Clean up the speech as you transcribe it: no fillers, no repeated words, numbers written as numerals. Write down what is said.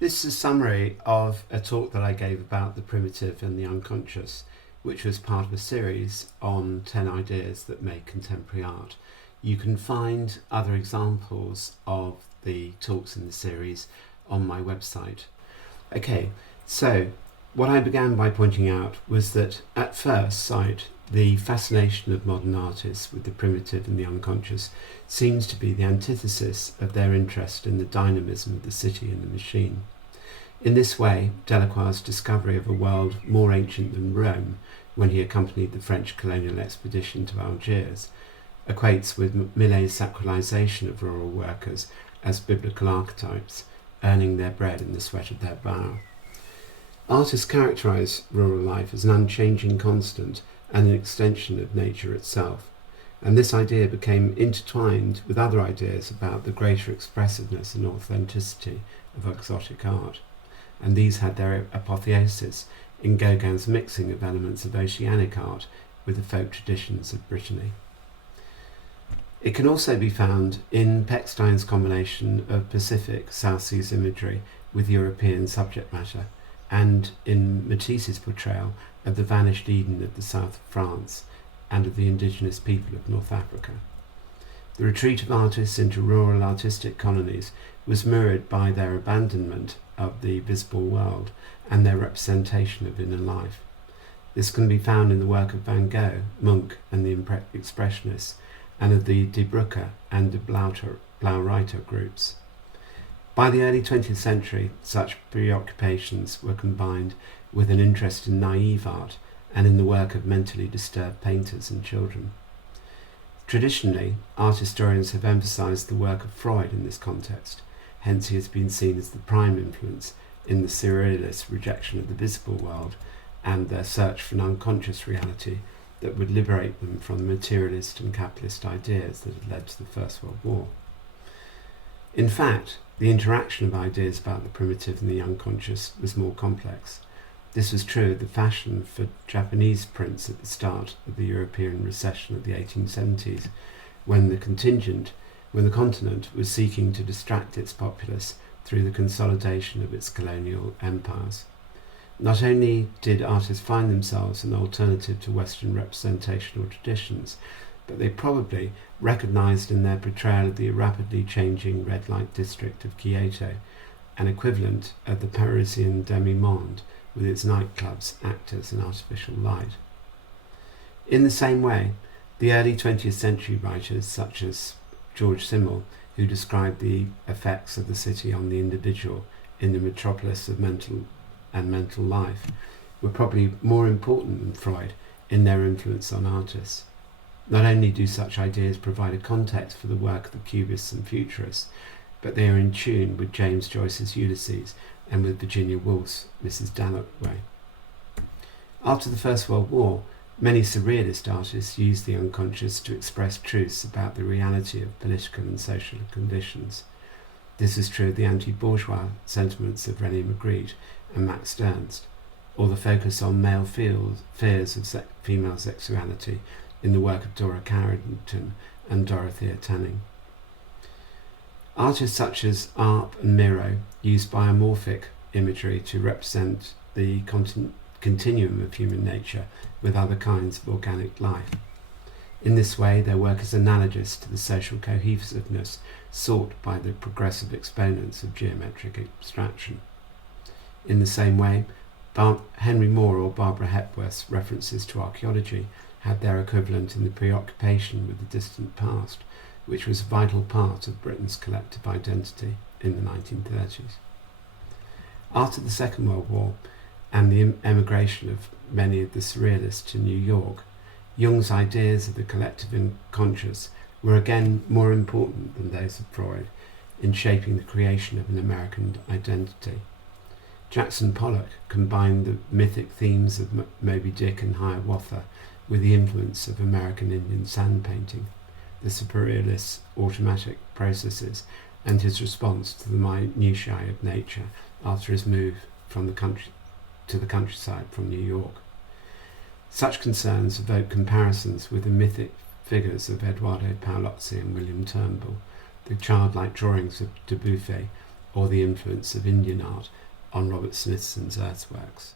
This is a summary of a talk that I gave about the primitive and the unconscious, which was part of a series on 10 ideas that make contemporary art. You can find other examples of the talks in the series on my website. Okay, so what I began by pointing out was that at first sight, the fascination of modern artists with the primitive and the unconscious seems to be the antithesis of their interest in the dynamism of the city and the machine. In this way, Delacroix's discovery of a world more ancient than Rome, when he accompanied the French colonial expedition to Algiers, equates with Millet's sacralisation of rural workers as biblical archetypes, earning their bread in the sweat of their brow. Artists characterise rural life as an unchanging constant and an extension of nature itself, and this idea became intertwined with other ideas about the greater expressiveness and authenticity of exotic art, and these had their apotheosis in Gauguin's mixing of elements of oceanic art with the folk traditions of Brittany. It can also be found in Pechstein's combination of Pacific South Seas imagery with European subject matter, and in Matisse's portrayal of the vanished Eden of the south of France and of the indigenous people of North Africa. The retreat of artists into rural artistic colonies was mirrored by their abandonment of the visible world and their representation of inner life. This can be found in the work of Van Gogh, Munch and the Expressionists, and of the De Broca and de Blaureiter groups. By the early 20th century, such preoccupations were combined with an interest in naive art and in the work of mentally disturbed painters and children. Traditionally, art historians have emphasised the work of Freud in this context, hence he has been seen as the prime influence in the surrealist rejection of the visible world and their search for an unconscious reality that would liberate them from the materialist and capitalist ideas that had led to the First World War. In fact, the interaction of ideas about the primitive and the unconscious was more complex. This was true of the fashion for Japanese prints at the start of the European recession of the 1870s, when the continent was seeking to distract its populace through the consolidation of its colonial empires. Not only did artists find themselves an alternative to Western representational traditions, but they probably recognised in their portrayal of the rapidly changing red light district of Kyoto an equivalent of the Parisian demi-monde with its nightclubs, actors and artificial light. In the same way, the early 20th century writers such as George Simmel, who described the effects of the city on the individual in the metropolis of mental life, were probably more important than Freud in their influence on artists. Not only do such ideas provide a context for the work of the Cubists and Futurists, but they are in tune with James Joyce's Ulysses and with Virginia Woolf's Mrs. Dalloway. After the First World War, many surrealist artists used the unconscious to express truths about the reality of political and social conditions. This is true of the anti-bourgeois sentiments of René Magritte and Max Ernst, or the focus on male fears of female sexuality in the work of Dora Carrington and Dorothea Tanning. Artists such as Arp and Miro used biomorphic imagery to represent the continuum of human nature with other kinds of organic life. In this way, their work is analogous to the social cohesiveness sought by the progressive exponents of geometric abstraction. In the same way, Henry Moore or Barbara Hepworth's references to archaeology had their equivalent in the preoccupation with the distant past, which was a vital part of Britain's collective identity in the 1930s. After the Second World War and the emigration of many of the surrealists to New York, Jung's ideas of the collective unconscious were again more important than those of Freud in shaping the creation of an American identity. Jackson Pollock combined the mythic themes of Moby Dick and Hiawatha with the influence of American Indian sand painting, the surrealist's automatic processes, and his response to the minutiae of nature after his move from the country to the countryside from New York. Such concerns evoke comparisons with the mythic figures of Eduardo Paolozzi and William Turnbull, the childlike drawings of Dubuffet, or the influence of Indian art on Robert Smithson's earthworks.